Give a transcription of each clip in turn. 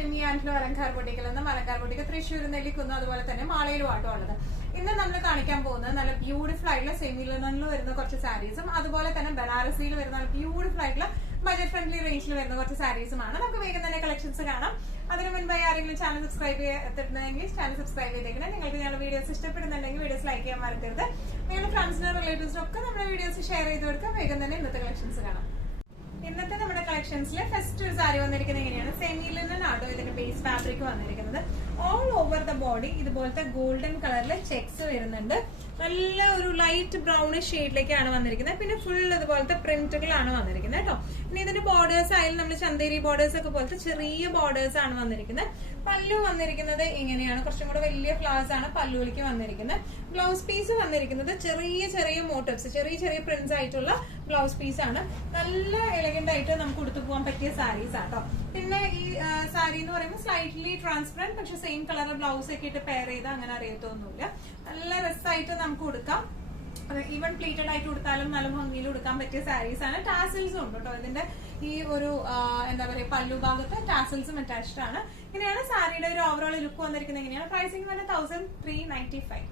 Ranji and Alankar ബൊട്ടിക്കിൽ നിന്നും Alankar boutique Thrissur നെല്ലിക്കുന്നും അതുപോലെ തന്നെ മാളയിലും ആട്ടോ ഉള്ളത്. ഇന്ന് നമ്മൾ കാണിക്കാൻ പോകുന്നത് നല്ല ബ്യൂട്ടിഫുൾ ആയിട്ടുള്ള സെമി ലിനനിൽ വരുന്ന കുറച്ച് സാരീസും അതുപോലെ തന്നെ ബനാറസിയിൽ വരുന്ന നല്ല ബ്യൂട്ടിഫുൾ ആയിട്ടുള്ള ബജറ്റ് ഫ്രണ്ട്ലി റേഞ്ചിൽ വരുന്ന കുറച്ച് സാരീസുമാണ്. നമുക്ക് വേഗം തന്നെ കളക്ഷൻസ് കാണാം. അതിന് മുൻപായി ആരെങ്കിലും ചാനൽ സബ്സ്ക്രൈബ് ചെയ്തിട്ടുണ്ടെങ്കിൽ ചാനൽ സബ്സ്ക്രൈബ് ചെയ്തേക്കണം. നിങ്ങൾക്ക് ഞങ്ങളുടെ വീഡിയോസ് ഇഷ്ടപ്പെടുന്നുണ്ടെങ്കിൽ വീഡിയോസ് ലൈക്ക് ചെയ്യാൻ മറക്കരുത്. നിങ്ങളുടെ ഫ്രണ്ട്സിനും റിലേറ്റീവ്സിനും ഒക്കെ നമ്മുടെ വീഡിയോസ് ഷെയർ ചെയ്ത് കൊടുക്കുക. വേഗം തന്നെ ഇന്നത്തെ കളക്ഷൻസ് കാണാം. ഇന്നത്തെ നമ്മുടെ കളക്ഷൻസിൽ ഫസ്റ്റ് ഒരു സാരി വന്നിരിക്കുന്നത് എങ്ങനെയാണ്, സെമി ലിനൻ ആട്ടോ ഇതിന്റെ ബേസ് ഫാബ്രിക് വന്നിരിക്കുന്നത്. ഓൾ ഓവർ ദ ബോഡി ഇതുപോലത്തെ ഗോൾഡൻ കളറിൽ ചെക്സ് വരുന്നുണ്ട്. നല്ല ഒരു ലൈറ്റ് ബ്രൗണിഷ് ഷെയ്ഡിലേക്കാണ് വന്നിരിക്കുന്നത്. പിന്നെ ഫുൾ ഇതുപോലത്തെ പ്രിന്റുകളാണ് വന്നിരിക്കുന്നത് കേട്ടോ. ഇനി ഇതിന്റെ ബോർഡേഴ്സ് ആയാലും നമ്മൾ ചന്തേരി ബോർഡേഴ്സ് ഒക്കെ പോലത്തെ ചെറിയ ബോർഡേഴ്സ് ആണ് വന്നിരിക്കുന്നത്. പല്ലു വന്നിരിക്കുന്നത് ഇങ്ങനെയാണ്, കുറച്ചും കൂടെ വലിയ ഫ്ലവേഴ്സ് ആണ് പല്ലുവിലേക്ക് വന്നിരിക്കുന്നത്. ബ്ലൗസ് പീസ് വന്നിരിക്കുന്നത് ചെറിയ ചെറിയ മോട്ടീവ്സ്, ചെറിയ ചെറിയ പ്രിന്റ്സ് ആയിട്ടുള്ള ബ്ലൗസ് പീസ് ആണ്. നല്ല എലഗന്റ് ആയിട്ട് നമുക്ക് ഉടുത്തു പോകാൻ പറ്റിയ സാരീസ് ആട്ടോ. പിന്നെ ഈ സാരി എന്ന് പറയുമ്പോൾ സ്ലൈറ്റ്ലി ട്രാൻസ്പെറന്റ്, പക്ഷെ സെയിം കളർ ബ്ലൗസ് ഒക്കെ ഇട്ട് പെയർ ചെയ്ത് അങ്ങനെ അറിയത്തൊന്നുമില്ല. നല്ല രസമായിട്ട് നമുക്ക് ഉടുക്കാം. ഈവൻ പ്ലീറ്റഡ് ആയിട്ട് കൊടുത്താലും നല്ല ഭംഗിയിൽ കൊടുക്കാൻ പറ്റിയ സാരീസ് ആണ്. ടാസിൽസും ഉണ്ട് കേട്ടോ. ഇതിന്റെ ഈ ഒരു എന്താ പറയുക പല്ലു ഭാഗത്ത് ടാസിൽസും അറ്റാച്ച്ഡ് ആണ്. ഇങ്ങനെയാണ് സാരിയുടെ ഒരു ഓവറോൾ ലുക്ക് വന്നിരിക്കുന്നത്. എങ്ങനെയാണ് പ്രൈസിംഗ് വരെ 1395.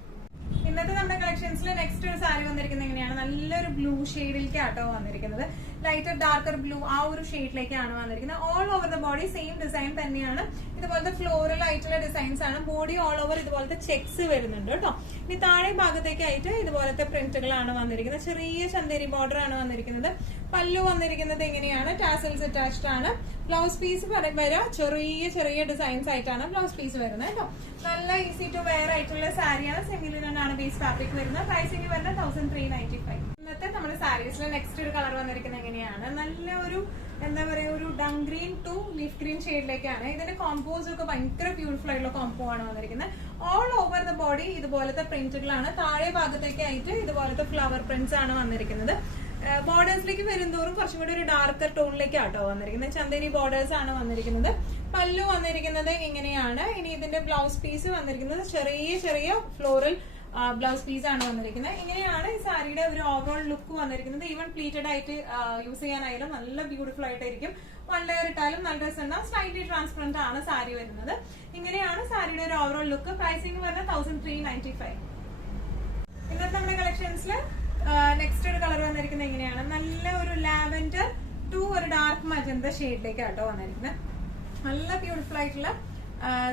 ഇന്നത്തെ നമ്മുടെ കളക്ഷൻസിൽ നെക്സ്റ്റ് ഒരു സാരി വന്നിരിക്കുന്നത് എങ്ങനെയാണ്, നല്ലൊരു ബ്ലൂ ഷെയ്ഡിലേക്ക് ആട്ടോ വന്നിരിക്കുന്നത്. ലൈറ്റർ ഡാർക്കർ ബ്ലൂ ആ ഒരു ഷെയ്ഡിലേക്കാണ് വന്നിരിക്കുന്നത്. All over the body same design തന്നെയാണ്. ഇതുപോലത്തെ ഫ്ലോറൽ ആയിട്ടുള്ള ഡിസൈൻസ് ആണ്. ബോഡി ഓൾ ഓവർ ഇതുപോലത്തെ ചെക്സ് വരുന്നുണ്ട് കേട്ടോ. ഇനി താഴെ ഭാഗത്തേക്കായിട്ട് ഇതുപോലത്തെ പ്രിന്റുകളാണ് വന്നിരിക്കുന്നത്. ചെറിയ ചന്തേരി ബോർഡർ ആണ് വന്നിരിക്കുന്നത്. പല്ലു വന്നിരിക്കുന്നത് എങ്ങനെയാണ്, ടാസൽസ് അറ്റാച്ച്ഡ് ആണ്. ബ്ലൗസ് പീസ് വരെ ചെറിയ ചെറിയ ഡിസൈൻസ് ആയിട്ടാണ് ബ്ലൗസ് പീസ് വരുന്നത് കേട്ടോ. നല്ല ഈസി ടു വെയർ ആയിട്ടുള്ള സാരിയാണ്. സെമി ലിനൻ ആണ് ബേസ് ഫാബ്രിക് വരുന്നത്. പ്രൈസിംഗ് വരുന്നത് 1395. ഇന്നത്തെ നമ്മുടെ സാരീസിൽ നെക്സ്റ്റ് ഒരു കളർ വന്നിരിക്കുന്നത് എങ്ങനെയാണ്, നല്ല ഒരു എന്താ പറയാ ഒരു dung green to leaf green ഷെയ്ഡിലേക്കാണ്. ഇതിന്റെ കോമ്പോസ് ഒക്കെ ഭയങ്കര ബ്യൂട്ടിഫുൾ ആയിട്ടുള്ള കോംബോ ആണ് വന്നിരിക്കുന്നത്. ഓൾ ഓവർ ദ ബോഡി ഇതുപോലത്തെ പ്രിന്റുകളാണ്. താഴെ ഭാഗത്തേക്കായിട്ട് ഇതുപോലത്തെ ഫ്ലവർ പ്രിന്റ്സ് ആണ് വന്നിരിക്കുന്നത്. ബോർഡേഴ്സിലേക്ക് വരുന്തോറും കുറച്ചും കൂടി ഒരു ഡാർക്കർ ടോണിലേക്ക് ആട്ടോ വന്നിരിക്കുന്നത്. ചന്ദേരി ബോർഡേഴ്സ് ആണ് വന്നിരിക്കുന്നത്. പല്ലു വന്നിരിക്കുന്നത് ഇങ്ങനെയാണ്. ഇനി ഇതിന്റെ ബ്ലൗസ് പീസ് വന്നിരിക്കുന്നത് ചെറിയ ചെറിയ ഫ്ലോറൽ ബ്ലൗസ് പീസ് ആണ് വന്നിരിക്കുന്നത്. ഇങ്ങനെയാണ് ഈ സാരിയുടെ ഒരു ഓവറോൾ ലുക്ക് വന്നിരിക്കുന്നത്. ഈവൻ പ്ലീറ്റഡ് ആയിട്ട് യൂസ് ചെയ്യാനായാലും നല്ല ബ്യൂട്ടിഫുൾ ആയിട്ടായിരിക്കും. വൺ ലെയർ ഇട്ടാലും നല്ല രസമുണ്ടാവും. സ്ലൈറ്റ്ലി ട്രാൻസ്പെറന്റ് ആണ് സാരി വരുന്നത്. ഇങ്ങനെയാണ് സാരിയുടെ ഒരു ഓവറോൾ ലുക്ക്. പ്രൈസിംഗ് വരുന്നത് 1395. ഇന്നത്തെ നമ്മുടെ കളക്ഷൻസിൽ നെക്സ്റ്റ് ഒരു കളർ വന്നിരിക്കുന്നത് എങ്ങനെയാണ്, നല്ല ഒരു ലാവൻഡർ ടു ഒരു ഡാർക്ക് മജന്ത ഷെയ്ഡിലേക്ക് ആട്ടോ വന്നിരിക്കുന്നത്. നല്ല ബ്യൂട്ടിഫുൾ ആയിട്ടുള്ള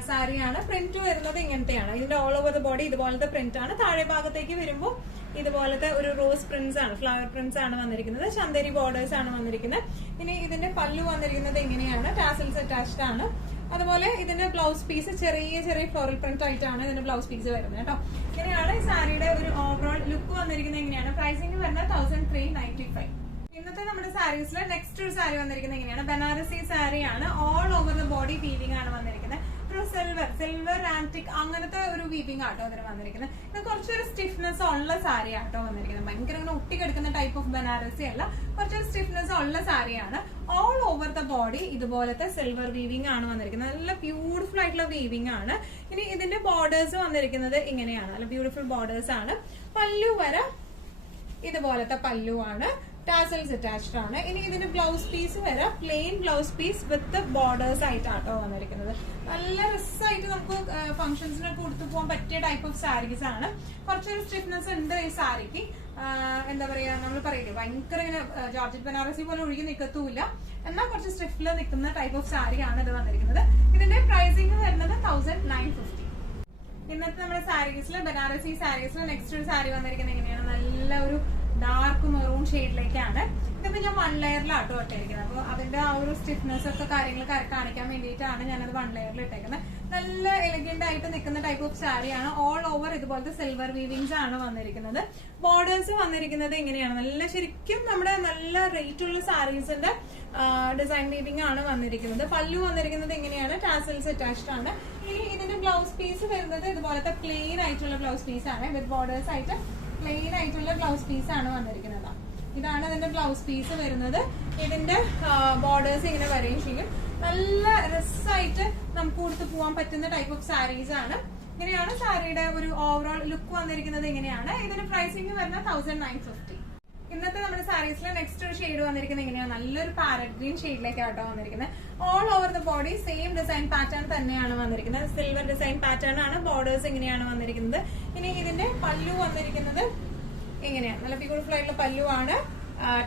സാരിയാണ്. പ്രിന്റ് വരുന്നത് ഇങ്ങനത്തെയാണ്. ഇതിന്റെ ഓൾ ഓവർ ദ ബോഡി ഇതുപോലത്തെ പ്രിന്റ് ആണ്. താഴെ ഭാഗത്തേക്ക് വരുമ്പോൾ ഇതുപോലത്തെ ഒരു റോസ് പ്രിന്റ്സ് ആണ്, ഫ്ലവർ പ്രിന്റ്സ് ആണ് വന്നിരിക്കുന്നത്. ചന്ദേരി ബോർഡേഴ്സ് ആണ് വന്നിരിക്കുന്നത്. ഇനി ഇതിന്റെ പല്ലു വന്നിരിക്കുന്നത് എങ്ങനെയാണ്, ടാസൽസ് അറ്റാച്ച്ഡ് ആണ്. അതുപോലെ ഇതിന്റെ ബ്ലൗസ് പീസ് ചെറിയ ചെറിയ ഫ്ലോറൽ പ്രിന്റ് ആയിട്ടാണ് ഇതിന്റെ ബ്ലൗസ് പീസ് വരുന്നത് കേട്ടോ. ഇങ്ങനെയാണ് ഈ സാരിയുടെ ഒരു ഓവറോൾ ലുക്ക് വന്നിരിക്കുന്നത്. എങ്ങനെയാണ് പ്രൈസിംഗ് വരുന്നത് 1395. ഇന്നത്തെ നമ്മുടെ സാരീസിൽ നെക്സ്റ്റ് ഒരു സാരി വന്നിരിക്കുന്നത് എങ്ങനെയാണ്, ബനാറസി സാരിയാണ്. All over the body weaving ആണ് വന്നിരിക്കുന്നത്. സിൽവർ ആന്റിക് അങ്ങനത്തെ ഒരു വീവിംഗ് ആട്ടോ അതിന് വന്നിരിക്കുന്നത്. ഇത് കുറച്ചൊരു സ്റ്റിഫ്നെസ് ഉള്ള സാരി ആട്ടോ വന്നിരിക്കുന്നത്. ഭയങ്കര ഇങ്ങനെ ഒട്ടിക്കെടുക്കുന്ന ടൈപ്പ് ഓഫ് ബനാറസി അല്ല, കുറച്ചൊരു സ്റ്റിഫ്നെസ് ഉള്ള സാരിയാണ്. ഓൾ ഓവർ ദ ബോഡി ഇതുപോലത്തെ സിൽവർ വീവിംഗ് ആണ് വന്നിരിക്കുന്നത്. നല്ല ബ്യൂട്ടിഫുൾ ആയിട്ടുള്ള വീവിംഗ് ആണ്. ഇനി ഇതിന്റെ ബോർഡേഴ്സ് വന്നിരിക്കുന്നത് ഇങ്ങനെയാണ്, നല്ല ബ്യൂട്ടിഫുൾ ബോർഡേഴ്സ് ആണ്. പല്ലു വരെ ഇതുപോലത്തെ പല്ലു ആണ്. ടാസൽസ് അറ്റാച്ച്ഡ് ആണ്. ഇനി ഇതിന്റെ ബ്ലൗസ് പീസ് വരെ plain blouse piece with borders ആയിട്ടാട്ടോ വന്നിരിക്കുന്നത്. നല്ല രസമായിട്ട് നമുക്ക് ഫംഗ്ഷൻസിനൊക്കെ കൊടുത്തു പോകാൻ പറ്റിയ ടൈപ്പ് ഓഫ് സാരീസ് ആണ്. കുറച്ചൊരു സ്റ്റിഫ്നെസ് ഉണ്ട് ഈ സാരിക്ക്. എന്താ പറയാ, നമ്മൾ പറയില്ലേ ഭയങ്കര ഇങ്ങനെ ജോർജറ്റ് ബനാറസി പോലെ ഒഴുകി നിൽക്കത്തുമില്ല, എന്നാൽ കുറച്ച് സ്റ്റിഫില് നിൽക്കുന്ന ടൈപ്പ് ഓഫ് സാരിയാണ് ഇത് വന്നിരിക്കുന്നത്. ഇതിന്റെ പ്രൈസിംഗ് വരുന്നത് 1950. ഇന്നത്തെ നമ്മുടെ സാരീസിൽ ബനാറസി സാരീസിൽ നെക്സ്റ്റ് ഒരു സാരി വന്നിരിക്കുന്നത് എങ്ങനെയാണ്, നല്ല ഒരു ഡാർക്ക് മെറൂൺ ഷെയ്ഡിലേക്കാണ്. ഇതിപ്പോ ഞാൻ വൺ ലെയറിലാട്ടോ ഇട്ടേക്കുന്നത്. അപ്പൊ അതിന്റെ ആ ഒരു സ്റ്റിഫ്നെസ് ഒക്കെ കാര്യങ്ങൾ കാണിക്കാൻ വേണ്ടിയിട്ടാണ് ഞാനത് വൺ ലെയറിൽ ഇട്ടേക്കുന്നത്. നല്ല എലിഗന്റ് ആയിട്ട് നിൽക്കുന്ന ടൈപ്പ് ഓഫ് സാരിയാണ്. ഓൾ ഓവർ ഇതുപോലത്തെ സിൽവർ വീവിങ്സ് ആണ് വന്നിരിക്കുന്നത്. ബോർഡേഴ്സ് വന്നിരിക്കുന്നത് ഇങ്ങനെയാണ്. നല്ല ശരിക്കും നമ്മുടെ നല്ല റേറ്റ് ഉള്ള സാരീസിന്റെ ഡിസൈൻ വീവിംഗ് ആണ് വന്നിരിക്കുന്നത്. പല്ലു വന്നിരിക്കുന്നത് ഇങ്ങനെയാണ്, ടാസൽസ് അറ്റാച്ച്ഡ് ആണ്. ഇനി ഇതിന്റെ ബ്ലൗസ് പീസ് വരുന്നത് ഇതുപോലത്തെ പ്ലെയിൻ ആയിട്ടുള്ള ബ്ലൗസ് പീസ് ആണ്. വിത്ത് ബോർഡേഴ്സ് ആയിട്ട് പ്ലെയിൻ ആയിട്ടുള്ള ബ്ലൗസ് പീസ് ആണ് വന്നിരിക്കുന്നത്. ഇതാണ് ഇതിന്റെ ബ്ലൗസ് പീസ് വരുന്നത്. ഇതിന്റെ ബോർഡേഴ്സ് ഇങ്ങനെ വരികയും ചെയ്യും. നല്ല രസമായിട്ട് നമുക്ക് കൊടുത്ത് പോകാൻ പറ്റുന്ന ടൈപ്പ് ഓഫ് സാരീസ് ആണ്. ഇങ്ങനെയാണ് സാരിയുടെ ഒരു ഓവറോൾ ലുക്ക് വന്നിരിക്കുന്നത്. ഇങ്ങനെയാണ് ഇതിന്റെ പ്രൈസിംഗ് വരുന്നത് 1950. ഇന്നത്തെ നമ്മുടെ സാരീസിലെ നെക്സ്റ്റ് ഒരു ഷെയ്ഡ് വന്നിരിക്കുന്നത് എങ്ങനെയാണ്, നല്ലൊരു പാരറ്റ് ഗ്രീൻ ഷെയ്ഡിലേക്കാട്ടോ വന്നിരിക്കുന്നത്. All over the body same design pattern തന്നെയാണ് വന്നിരിക്കുന്നത്. സിൽവർ ഡിസൈൻ പാറ്റേൺ ആണ്. ബോർഡേഴ്സ് ഇങ്ങനെയാണ് വന്നിരിക്കുന്നത്. ഇനി ഇതിന്റെ പല്ലു വന്നിരിക്കുന്നത് ഇങ്ങനെയാണ്. നല്ല ബ്യൂട്ടിഫുൾ ആയിട്ടുള്ള പല്ലു ആണ്.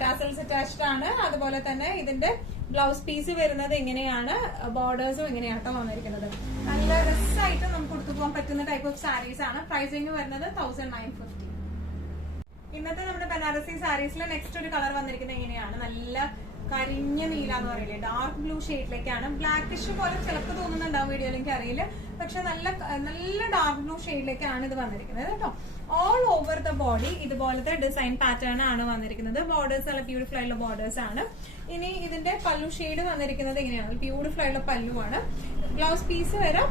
ടാസൽസ് അറ്റാച്ച്ഡ് ആണ്. അതുപോലെ തന്നെ ഇതിന്റെ ബ്ലൗസ് പീസ് വരുന്നത് ഇങ്ങനെയാണ്. ബോർഡേഴ്സും ഇങ്ങനെയാട്ടോ വന്നിരിക്കുന്നത്. നല്ല രസമായിട്ട് നമുക്ക് കൊടുത്തു പോകാൻ പറ്റുന്ന ടൈപ്പ് ഓഫ് സാരീസ് ആണ്. പ്രൈസിംഗ് വരുന്നത് 1950. ഇന്നത്തെ നമ്മുടെ ബനാറസി സാരീസിൽ നെക്സ്റ്റ് ഒരു കളർ വന്നിരിക്കുന്നത് ഇങ്ങനെയാണ്. നല്ല കരിഞ്ഞ നീല എന്ന് പറയില്ലേ, ഡാർക്ക് ബ്ലൂ ഷെയ്ഡിലേക്കാണ്. ബ്ലാക്കിഷ് പോലെ ചിലപ്പോൾ തോന്നുന്നുണ്ടാവും വീഡിയോയിൽ, എനിക്ക് അറിയില്ല. പക്ഷെ നല്ല ഡാർക്ക് ബ്ലൂ ഷെയ്ഡിലേക്കാണ് ഇത് വന്നിരിക്കുന്നത് കേട്ടോ. ഓൾ ഓവർ ദ ബോഡി ഇതുപോലത്തെ ഡിസൈൻ പാറ്റേൺ ആണ് വന്നിരിക്കുന്നത്. ബോർഡേഴ്സ് നല്ല ബ്യൂട്ടിഫുൾ ആയിട്ടുള്ള ബോർഡേഴ്സ് ആണ്. ഇനി ഇതിന്റെ പല്ലു ഷെയ്ഡ് വന്നിരിക്കുന്നത് ഇങ്ങനെയാണ്. ബ്യൂട്ടിഫുൾ ആയിട്ടുള്ള പല്ലു ആണ്. ബ്ലൗസ് പീസ് വരെ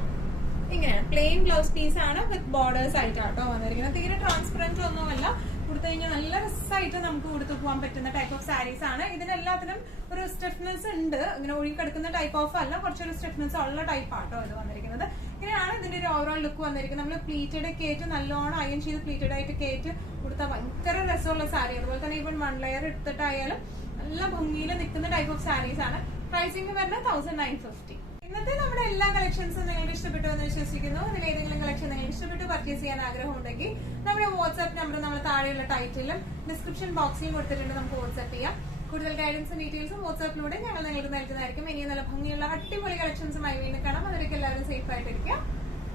ഇങ്ങനെയാണ്. പ്ലെയിൻ ബ്ലൗസ് പീസ് ആണ് വിത്ത് ബോർഡേഴ്സ് ആയിട്ടാട്ടോ വന്നിരിക്കുന്നത്. തീരെ ട്രാൻസ്പെറന്റ് ഒന്നുമല്ല. കൊടുത്തു കഴിഞ്ഞാൽ നല്ല രസമായിട്ട് നമുക്ക് കൊടുത്തു പോകാൻ പറ്റുന്ന ടൈപ്പ് ഓഫ് സാരീസ് ആണ്. ഇതിനെല്ലാത്തിനും ഒരു സ്റ്റിഫ്നെസ് ഉണ്ട്. ഇങ്ങനെ ഒഴുകിക്കെടുക്കുന്ന ടൈപ്പ് ഓഫ് അല്ല, കുറച്ചൊരു സ്റ്റിഫ്നെസ് ഉള്ള ടൈപ്പ് ആട്ടോ ഇത് വന്നിരിക്കുന്നത്. ഇങ്ങനെയാണ് ഇതിന്റെ ഒരു ഓവറോൾ ലുക്ക് വന്നിരിക്കുന്നത്. നമ്മൾ പ്ലീറ്റഡ് കേറ്റ് നല്ലോണം അയൺ ചെയ്ത് പ്ലീറ്റഡ് ആയിട്ട് കേറ്റ് കൊടുത്താൽ ഭയങ്കര രസമുള്ള സാരി. അതുപോലെ തന്നെ ഇവൻ 1 ലെയർ എടുത്തിട്ടായാലും നല്ല ഭംഗിയിൽ നിൽക്കുന്ന ടൈപ്പ് ഓഫ് സാരീസ് ആണ്. പ്രൈസിംഗ് വരുന്നത് 1950. ഇന്നത്തെ നമ്മുടെ എല്ലാ കളക്ഷൻസും നിങ്ങൾക്ക് ഇഷ്ടപ്പെട്ടു എന്ന് വിശ്വസിക്കുന്നു. ഇതിൽ ഏതെങ്കിലും കളക്ഷൻ നിങ്ങൾക്ക് ഇഷ്ടപ്പെട്ടു പർച്ചേസ് ചെയ്യാൻ ആഗ്രഹമുണ്ടെങ്കിൽ നമ്മുടെ വാട്സ്ആപ്പ് നമ്പർ നമ്മൾ താഴെയുള്ള ടൈറ്റിലും ഡിസ്ക്രിപ്ഷൻ ബോക്സിലും കൊടുത്തിട്ടുണ്ട്. നമുക്ക് വാട്സ്ആപ്പ് ചെയ്യാം. കൂടുതൽ ഗൈഡൻസും ഡീറ്റെയിൽസും വാട്സ്ആപ്പിലൂടെ ഞങ്ങൾ നിങ്ങൾക്ക് നൽകുന്നതായിരിക്കും. ഇനി നല്ല ഭംഗിയുള്ള അടിപൊളി കളക്ഷൻസുമായി വീണ്ടും കാണാം. അതിലേക്ക് എല്ലാവരും സേഫ് ആയിട്ടിരിക്കുക.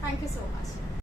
Thank you so much.